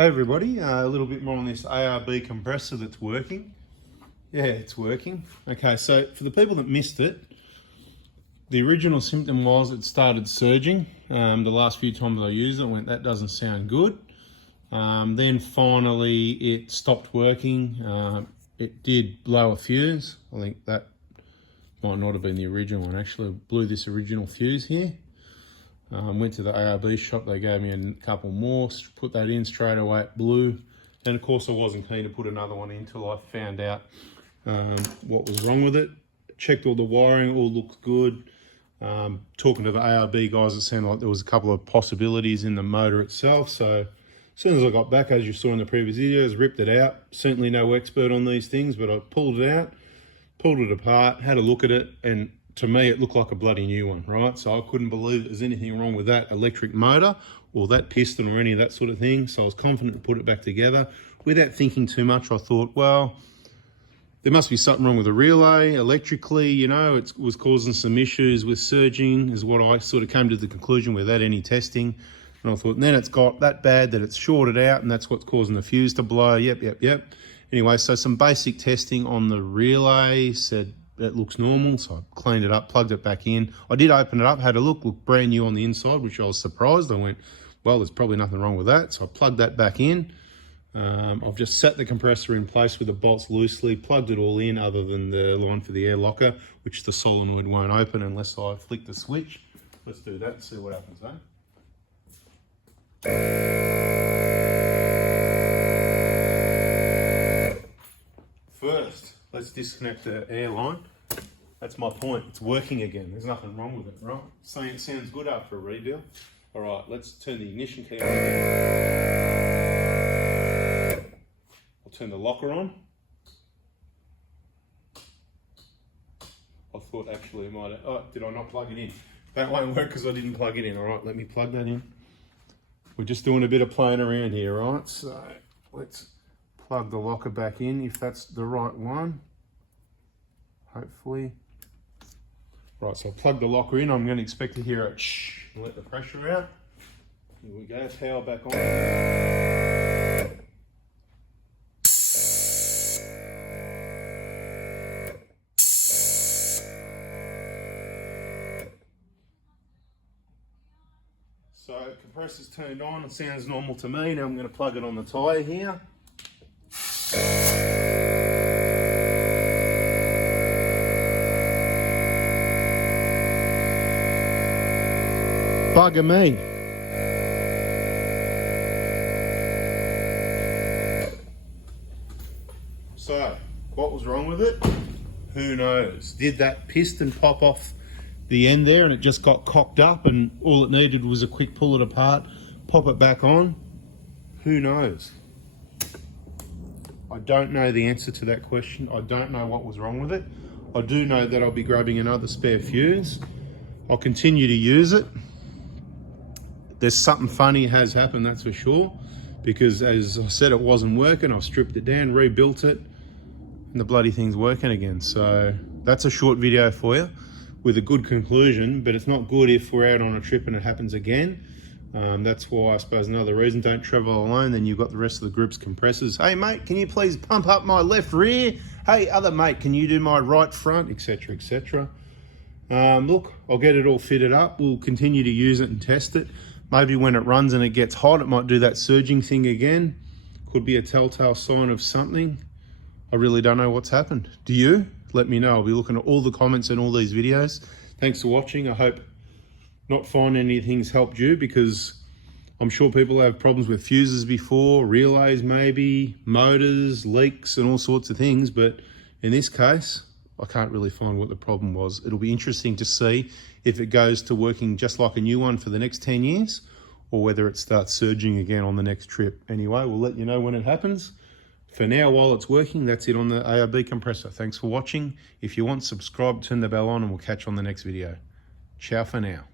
Hey everybody, a little bit more on this ARB compressor that's working. Yeah, it's working. Okay, so for the people that missed it, the original symptom was it started surging. The last few times I used it, I went, that doesn't sound good. Then finally it stopped working. It did blow a fuse. I think that might not have been the original one. Actually, I blew this original fuse here. Went to the ARB shop, they gave me a couple more, put that in straight away, it blew. And of course I wasn't keen to put another one in until I found out what was wrong with it. Checked all the wiring, all looked good. Talking to the ARB guys, it sounded like there was a couple of possibilities in the motor itself. So as soon as I got back, as you saw in the previous videos, ripped it out. Certainly no expert on these things, but I pulled it out, pulled it apart, had a look at it, and to me, it looked like a bloody new one, right? So I couldn't believe there's anything wrong with that electric motor or that piston or any of that sort of thing. So I was confident to put it back together. Without thinking too much, I thought, well, there must be something wrong with the relay electrically, you know, it was causing some issues with surging is what I sort of came to the conclusion without any testing. And I thought, and then it's got that bad that it's shorted out and that's what's causing the fuse to blow. Yep. Anyway, so some basic testing on the relay said, it looks normal, so I cleaned it up, plugged it back in. I did open it up, had a look brand new on the inside, which I was surprised. I went, well, there's probably nothing wrong with that. So I plugged that back in. I've just set the compressor in place with the bolts loosely, plugged it all in other than the line for the air locker, which the solenoid won't open unless I flick the switch. Let's do that and see what happens, First, let's disconnect the air line. That's my point. It's working again. There's nothing wrong with it, right? Saying it sounds good after a rebuild. All right, let's turn the ignition key on again. I'll turn the locker on. I thought actually it might have, oh, did I not plug it in? That won't work because I didn't plug it in. All right, let me plug that in. We're just doing a bit of playing around here, right? So let's plug the locker back in if that's the right one. Hopefully. Right, so I'll plug the locker in. I'm going to expect to hear it shh and let the pressure out. Here we go, power back on. So compressor's turned on, it sounds normal to me. Now I'm going to plug it on the tyre here. Bugger me. So, what was wrong with it? Who knows? Did that piston pop off the end there and it just got cocked up and all it needed was a quick pull it apart, pop it back on? Who knows? I don't know the answer to that question. I don't know what was wrong with it. I do know that I'll be grabbing another spare fuse. I'll continue to use it. There's something funny has happened, that's for sure, because as I said, it wasn't working. I've stripped it down, rebuilt it, and the bloody thing's working again. So that's a short video for you with a good conclusion, but it's not good if we're out on a trip and it happens again. That's why I suppose another reason, don't travel alone, then you've got the rest of the group's compressors. Hey mate, can you please pump up my left rear? Hey other mate, can you do my right front, etc, etc. Look, I'll get it all fitted up. We'll continue to use it and test it. Maybe when it runs and it gets hot, it might do that surging thing again. Could be a telltale sign of something. I really don't know what's happened. Do you? Let me know. I'll be looking at all the comments in all these videos. Thanks for watching. I hope not finding anything's helped you, because I'm sure people have problems with fuses before, relays maybe, motors, leaks and all sorts of things. But in this case, I can't really find what the problem was. It'll be interesting to see if it goes to working just like a new one for the next 10 years or whether it starts surging again on the next trip. Anyway, we'll let you know when it happens. For now, while it's working, that's it on the ARB compressor. Thanks for watching. If you want, subscribe, turn the bell on, and we'll catch you on the next video. Ciao for now.